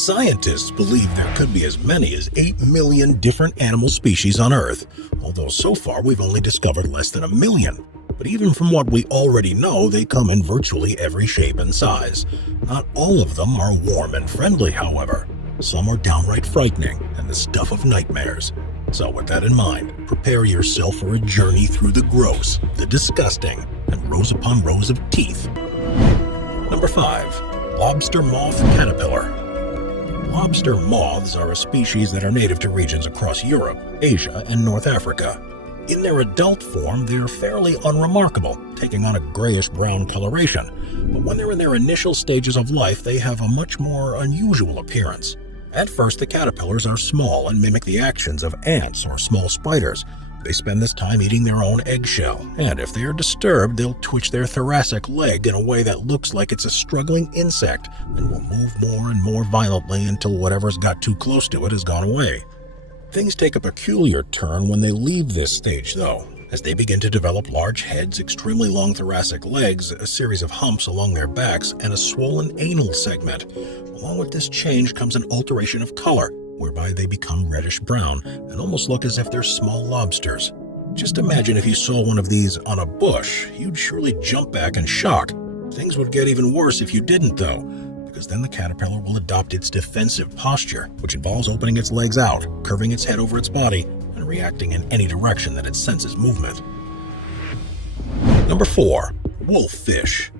Scientists believe there could be as many as 8 million different animal species on Earth, although so far we've only discovered less than 1 million. But even from what we already know, they come in virtually every shape and size. Not all of them are warm and friendly, however. Some are downright frightening and the stuff of nightmares. So with that in mind, prepare yourself for a journey through the gross, the disgusting, and rows upon rows of teeth. Number 5. Lobster Moth Caterpillar. Lobster moths are a species that are native to regions across Europe, Asia, and North Africa. In their adult form, they're fairly unremarkable, taking on a grayish-brown coloration, but when they're in their initial stages of life, they have a much more unusual appearance. At first, the caterpillars are small and mimic the actions of ants or small spiders. They spend this time eating their own eggshell, and if they are disturbed, they'll twitch their thoracic leg in a way that looks like it's a struggling insect and will move more and more violently until whatever's got too close to it has gone away. Things take a peculiar turn when they leave this stage, though, as they begin to develop large heads, extremely long thoracic legs, a series of humps along their backs, and a swollen anal segment. Along with this change comes an alteration of color, whereby they become reddish-brown and almost look as if they're small lobsters. Just imagine if you saw one of these on a bush, you'd surely jump back in shock. Things would get even worse if you didn't, though, because then the caterpillar will adopt its defensive posture, which involves opening its legs out, curving its head over its body, and reacting in any direction that it senses movement. Number 4. Wolffish.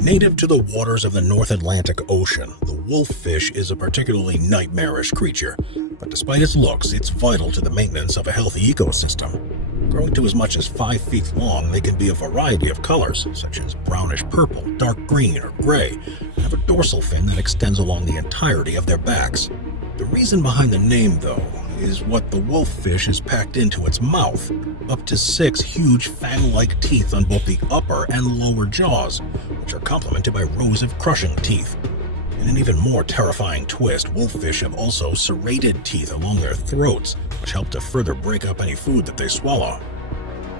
Native to the waters of the North Atlantic Ocean, the wolffish is a particularly nightmarish creature, but despite its looks, it's vital to the maintenance of a healthy ecosystem. Growing to as much as 5 feet long, they can be a variety of colors, such as brownish purple, dark green, or gray, and have a dorsal fin that extends along the entirety of their backs. The reason behind the name, though, is what the wolffish is packed into its mouth, up to 6 huge fang-like teeth on both the upper and lower jaws, which are complemented by rows of crushing teeth. In an even more terrifying twist, wolffish have also serrated teeth along their throats, which help to further break up any food that they swallow.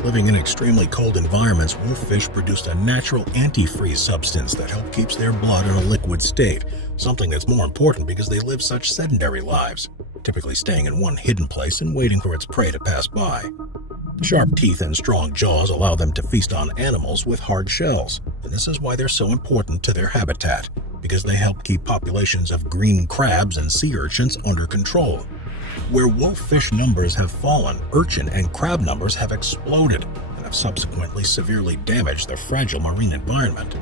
Living in extremely cold environments, wolffish produce a natural antifreeze substance that helps keep their blood in a liquid state, something that's more important because they live such sedentary lives, typically staying in one hidden place and waiting for its prey to pass by. The sharp teeth and strong jaws allow them to feast on animals with hard shells, and this is why they're so important to their habitat, because they help keep populations of green crabs and sea urchins under control. Where wolffish numbers have fallen, urchin and crab numbers have exploded and have subsequently severely damaged the fragile marine environment.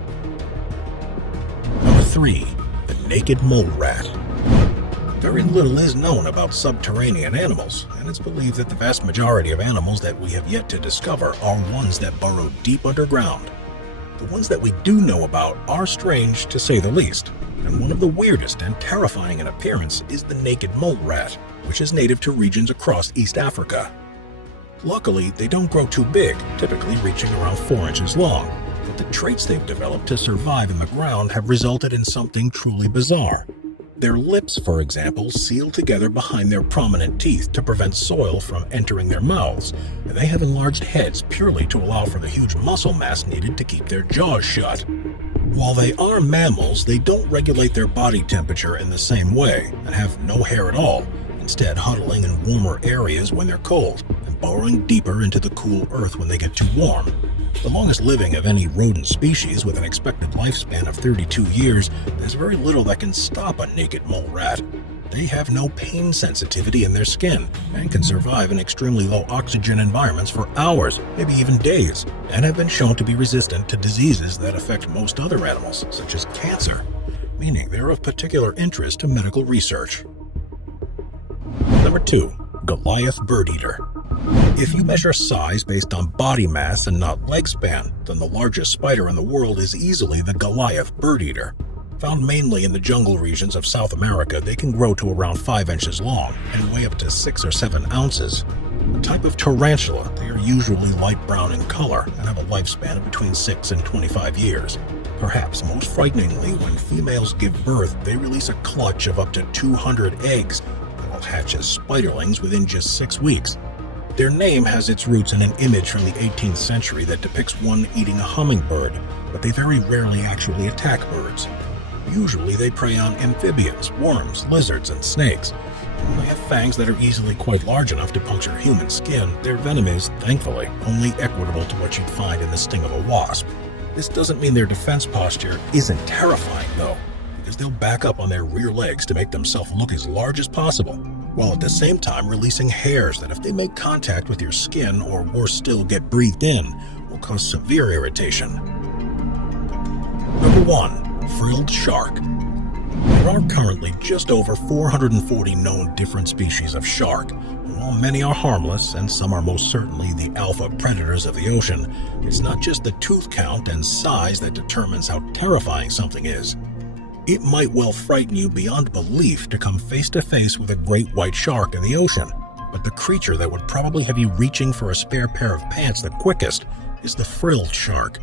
Number 3. The naked mole rat. Very little is known about subterranean animals, and it's believed that the vast majority of animals that we have yet to discover are ones that burrow deep underground. The ones that we do know about are strange, to say the least, and one of the weirdest and terrifying in appearance is the naked mole rat, which is native to regions across East Africa. Luckily, they don't grow too big, typically reaching around 4 inches long, but the traits they've developed to survive in the ground have resulted in something truly bizarre. Their lips, for example, seal together behind their prominent teeth to prevent soil from entering their mouths, and they have enlarged heads purely to allow for the huge muscle mass needed to keep their jaws shut. While they are mammals, they don't regulate their body temperature in the same way and have no hair at all, instead huddling in warmer areas when they're cold and burrowing deeper into the cool earth when they get too warm. The longest living of any rodent species, with an expected lifespan of 32 years, there's very little that can stop a naked mole rat. They have no pain sensitivity in their skin and can survive in extremely low oxygen environments for hours, maybe even days, and have been shown to be resistant to diseases that affect most other animals, such as cancer, meaning they're of particular interest to medical research. Number 2. Goliath Birdeater. If you measure size based on body mass and not leg span, then the largest spider in the world is easily the Goliath Birdeater. Found mainly in the jungle regions of South America, they can grow to around 5 inches long and weigh up to 6 or 7 ounces. A type of tarantula, they are usually light brown in color and have a lifespan of between 6 and 25 years. Perhaps most frighteningly, when females give birth, they release a clutch of up to 200 eggs that will hatch as spiderlings within just 6 weeks. Their name has its roots in an image from the 18th century that depicts one eating a hummingbird, but they very rarely actually attack birds. Usually they prey on amphibians, worms, lizards, and snakes. While they have fangs that are easily quite large enough to puncture human skin, their venom is, thankfully, only equitable to what you'd find in the sting of a wasp. This doesn't mean their defense posture isn't terrifying, though, because they'll back up on their rear legs to make themselves look as large as possible, while at the same time releasing hairs that, if they make contact with your skin, or worse still, get breathed in, will cause severe irritation. Number 1. Frilled Shark. There are currently just over 440 known different species of shark, and while many are harmless and some are most certainly the alpha predators of the ocean, it's not just the tooth count and size that determines how terrifying something is. It might well frighten you beyond belief to come face to face with a great white shark in the ocean, but the creature that would probably have you reaching for a spare pair of pants the quickest is the frilled shark.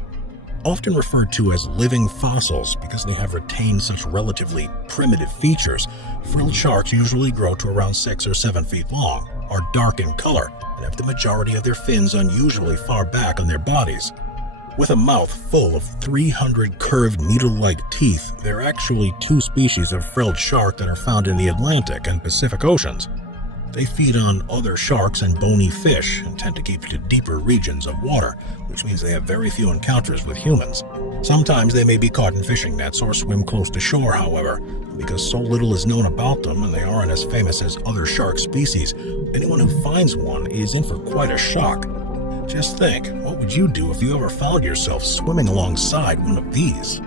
Often referred to as living fossils because they have retained such relatively primitive features, frilled sharks usually grow to around 6 or 7 feet long, are dark in color, and have the majority of their fins unusually far back on their bodies. With a mouth full of 300 curved needle-like teeth, there are actually 2 species of frilled shark that are found in the Atlantic and Pacific Oceans. They feed on other sharks and bony fish and tend to keep to deeper regions of water, which means they have very few encounters with humans. Sometimes they may be caught in fishing nets or swim close to shore, however. Because so little is known about them and they aren't as famous as other shark species, anyone who finds one is in for quite a shock. Just think, what would you do if you ever found yourself swimming alongside one of these?